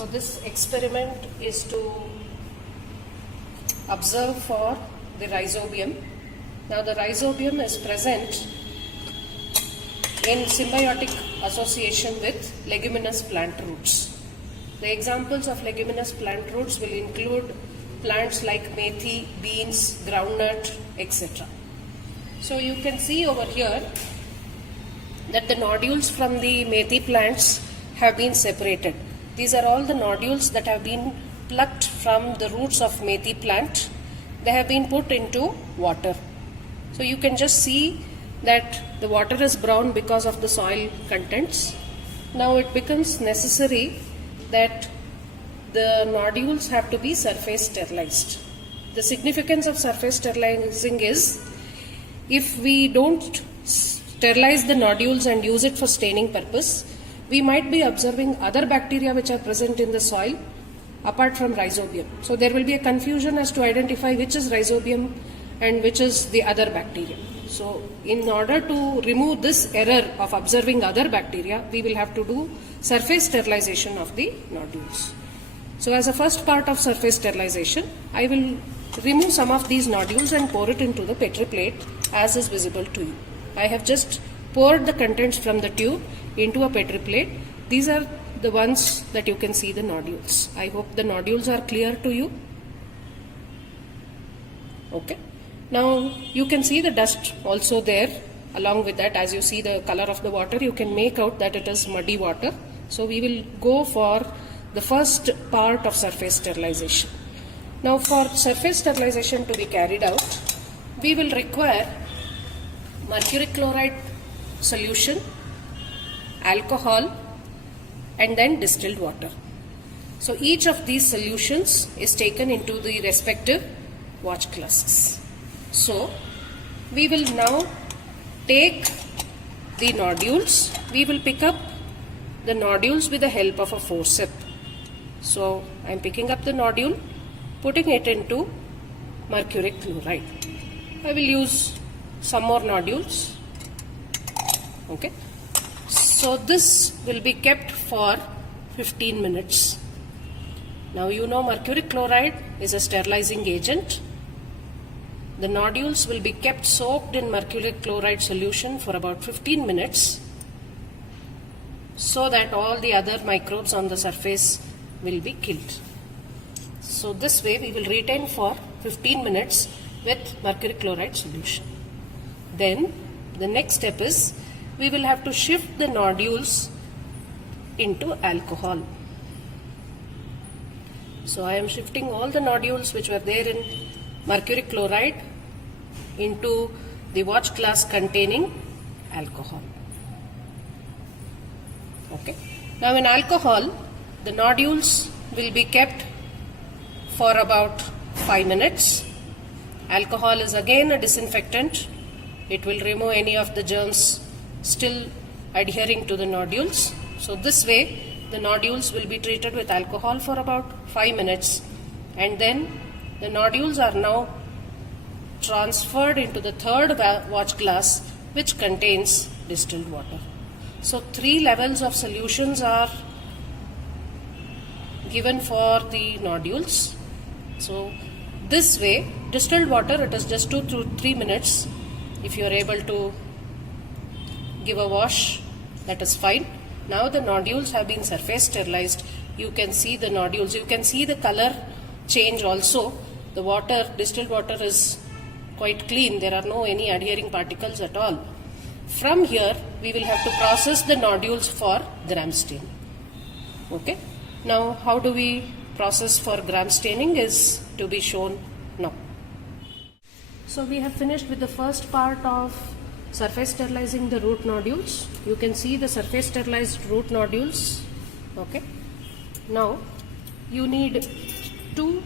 So this experiment is to observe for the rhizobium. Now the rhizobium is present in symbiotic association with leguminous plant roots. The examples of leguminous plant roots will include plants like methi, beans, groundnut, etc. So you can see over here that the nodules from the methi plants have been separated. These are all the nodules that have been plucked from the roots of methi plant. They have been put into water. So you can just see that the water is brown because of the soil contents. Now it becomes necessary that the nodules have to be surface sterilized. The significance of surface sterilizing is, if we don't sterilize the nodules and use it for staining purpose, we might be observing other bacteria which are present in the soil apart from rhizobium. So there will be a confusion as to identify which is rhizobium and which is the other bacteria. So in order to remove this error of observing other bacteria, we will have to do surface sterilization of the nodules. So as a first part of surface sterilization, I will remove some of these nodules and pour it into the Petri plate as is visible to you. I have just poured the contents from the tube into a Petri plate. These are the ones that you can see the nodules. I hope the nodules are clear to you. Okay. Now you can see the dust also there. Along with that, as you see the color of the water, you can make out that it is muddy water. So we will go for the first part of surface sterilization. Now for surface sterilization to be carried out, we will require mercury chloride solution, alcohol, and then distilled water. So each of these solutions is taken into the respective watch glasses. So we will now take the nodules. We will pick up the nodules with the help of a forceps. So I am picking up the nodule, putting it into mercury chloride. I will use some more nodules. Okay. So this will be kept for 15 minutes. Now you know mercury chloride is a sterilizing agent. The nodules will be kept soaked in mercury chloride solution for about 15 minutes so that all the other microbes on the surface will be killed. So this way we will retain for 15 minutes with mercury chloride solution. Then the next step is, we will have to shift the nodules into alcohol. So I am shifting all the nodules which were there in mercury chloride into the watch glass containing alcohol. Okay. Now in alcohol, the nodules will be kept for about 5 minutes. Alcohol is again a disinfectant. It will remove any of the germs still adhering to the nodules. So this way the nodules will be treated with alcohol for about 5 minutes, and then the nodules are now transferred into the third watch glass which contains distilled water. So 3 levels of solutions are given for the nodules. So this way, distilled water, it is just 2 to 3 minutes. If you are able to give a wash, that is fine. Now the nodules have been surface sterilized. You can see the nodules. You can see the color change also. The water, distilled water, is quite clean. There are no any adhering particles at all. From here, we will have to process the nodules for gram staining. Okay. Now, how do we process for gram staining is to be shown now. So we have finished with the first part of surface sterilizing the root nodules. You can see the surface sterilized root nodules. Okay. Now you need 2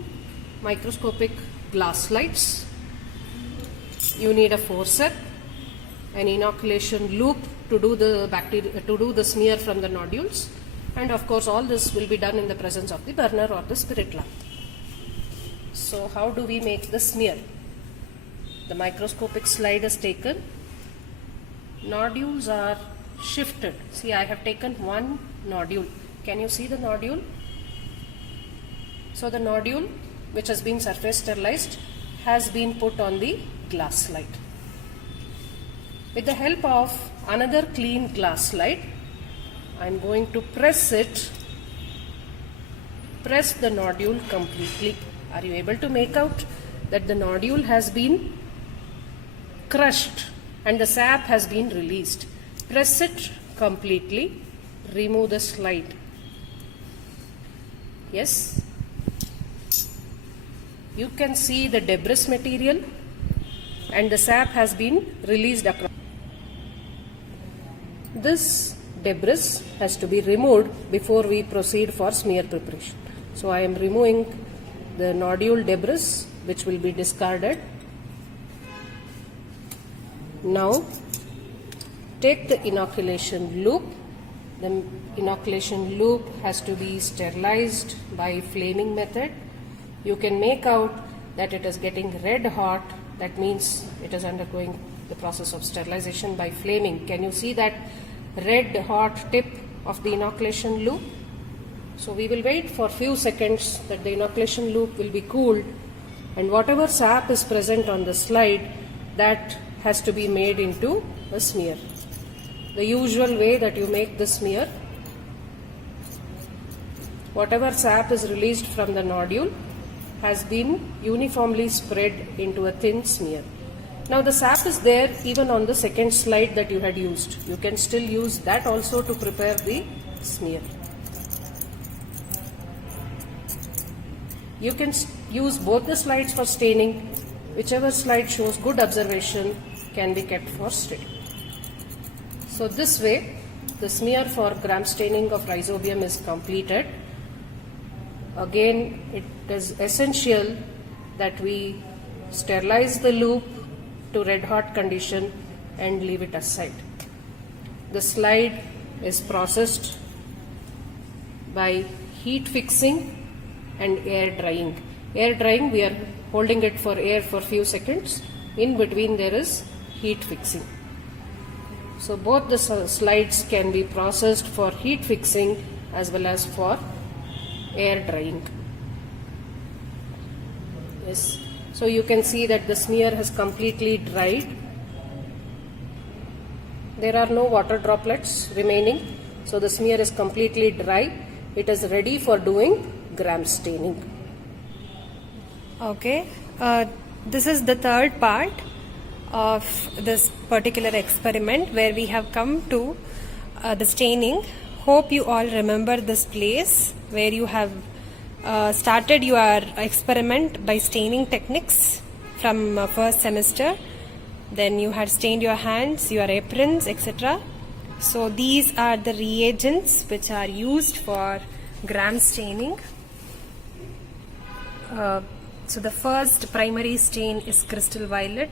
microscopic glass slides. You need a forceps, an inoculation loop to do the smear from the nodules, and of course all this will be done in the presence of the burner or the spirit lamp. So how do we make the smear? The microscopic slide is taken. Nodules are shifted. See, I have taken one nodule. Can you see the nodule? So the nodule which has been surface sterilized has been put on the glass slide. With the help of another clean glass slide, I am going to press the nodule completely. Are you able to make out that the nodule has been crushed and the sap has been released? Press it completely, remove the slide. Yes, you can see the debris material and the sap has been released across. This debris has to be removed before we proceed for smear preparation. So I am removing the nodule debris which will be discarded. Now take the inoculation loop. The inoculation loop has to be sterilized by flaming method. You can make out that it is getting red hot. That means it is undergoing the process of sterilization by flaming. Can you see that red hot tip of the inoculation loop? So we will wait for few seconds that the inoculation loop will be cooled, and whatever sap is present on the slide, that has to be made into a smear. The usual way that you make the smear, whatever sap is released from the nodule has been uniformly spread into a thin smear. Now the sap is there even on the second slide that you had used. You can still use that also to prepare the smear. You can use both the slides for staining. Whichever slide shows good observation can be kept for staining. So this way the smear for gram staining of Rhizobium is completed. Again, it is essential that we sterilize the loop to red hot condition and leave it aside. The slide is processed by heat fixing and air drying. Air drying, we are holding it for air for few seconds. In between there is heat fixing. So both the slides can be processed for heat fixing as well as for air drying. Yes. So you can see that the smear has completely dried. There are no water droplets remaining. So the smear is completely dry. It is ready for doing gram staining. Okay. This is the third part of this particular experiment where we have come to the staining. Hope you all remember this place where you have started your experiment by staining techniques from first semester. Then you had stained your hands, your aprons, etc. So these are the reagents which are used for gram staining. So the first primary stain is crystal violet,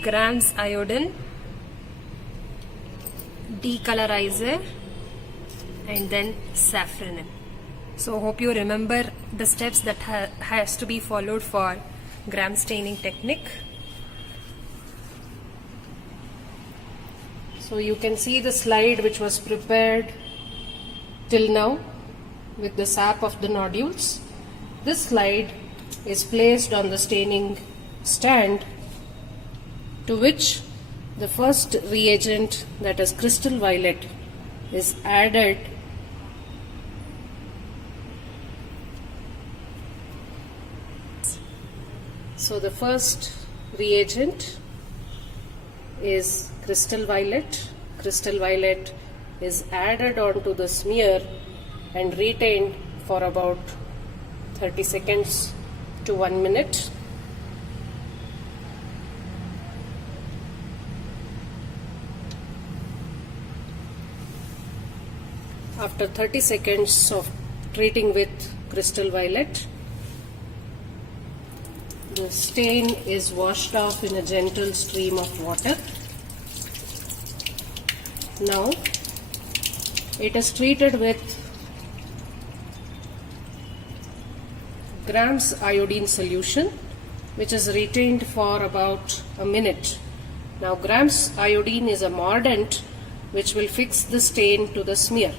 grams iodine, decolorizer, and then saffronin. So hope you remember the steps that has to be followed for gram staining technique. So you can see the slide which was prepared till now with the sap of the nodules. This slide is placed on the staining stand, to which the first reagent, that is crystal violet, is added. So the first reagent is crystal violet. Crystal violet is added onto the smear and retained for about 30 seconds to 1 minute. After 30 seconds of treating with crystal violet, the stain is washed off in a gentle stream of water. Now it is treated with grams iodine solution, which is retained for about a minute. Now grams iodine is a mordant which will fix the stain to the smear.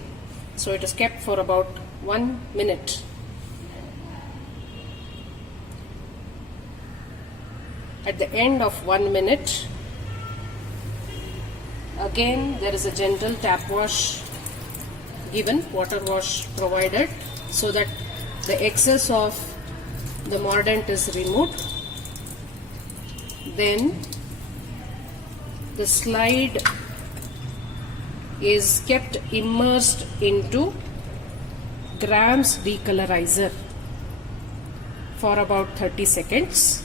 So it is kept for about 1 minute. At the end of 1 minute, again there is a gentle tap wash given, water wash provided, so that the excess of the mordant is removed. Then the slide is kept immersed into Graham's decolorizer for about 30 seconds.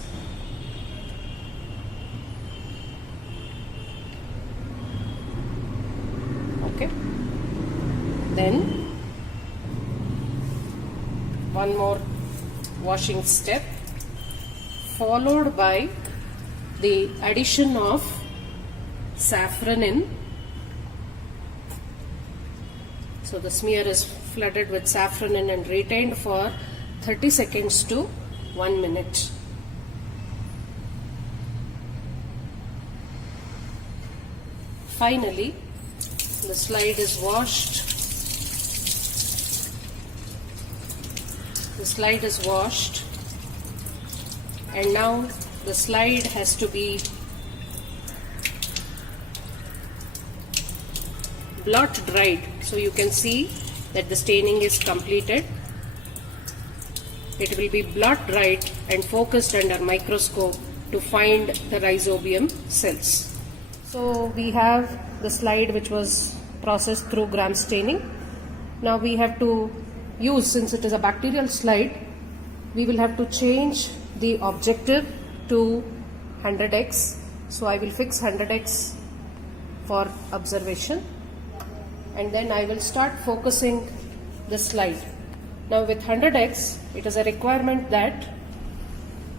Okay. Then one more washing step, followed by the addition of saffron. So the smear is flooded with saffron and retained for 30 seconds to 1 minute. Finally, the slide is washed. The slide is washed, and now the slide has to be blot dried, so you can see that the staining is completed. It will be blot dried and focused under microscope to find the Rhizobium cells. So we have the slide which was processed through Gram staining. Now we have to use, since it is a bacterial slide, we will have to change the objective to 100x. So I will fix 100x for observation, and then I will start focusing the slide. Now with 100x, it is a requirement that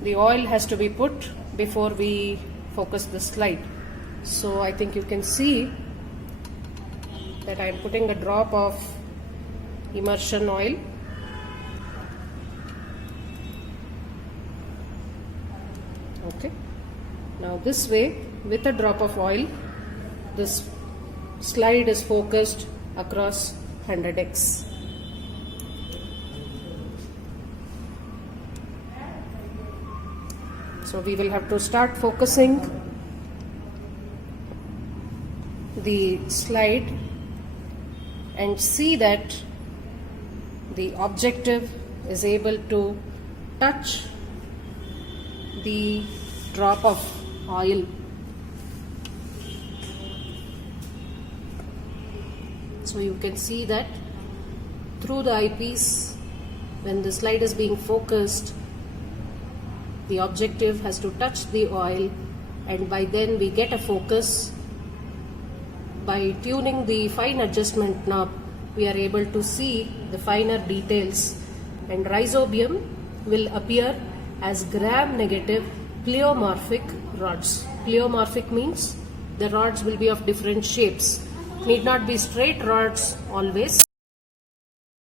the oil has to be put before we focus the slide. So I think you can see that I am putting a drop of immersion oil. Okay. Now this way, with a drop of oil, this slide is focused across 100x. So we will have to start focusing the slide and see that the objective is able to touch the drop of oil. So you can see that through the eyepiece, when the slide is being focused, the objective has to touch the oil, and by then we get a focus. By tuning the fine adjustment knob, we are able to see the finer details, and Rhizobium will appear as gram-negative pleomorphic rods. Pleomorphic means the rods will be of different shapes. Need not be straight rods always.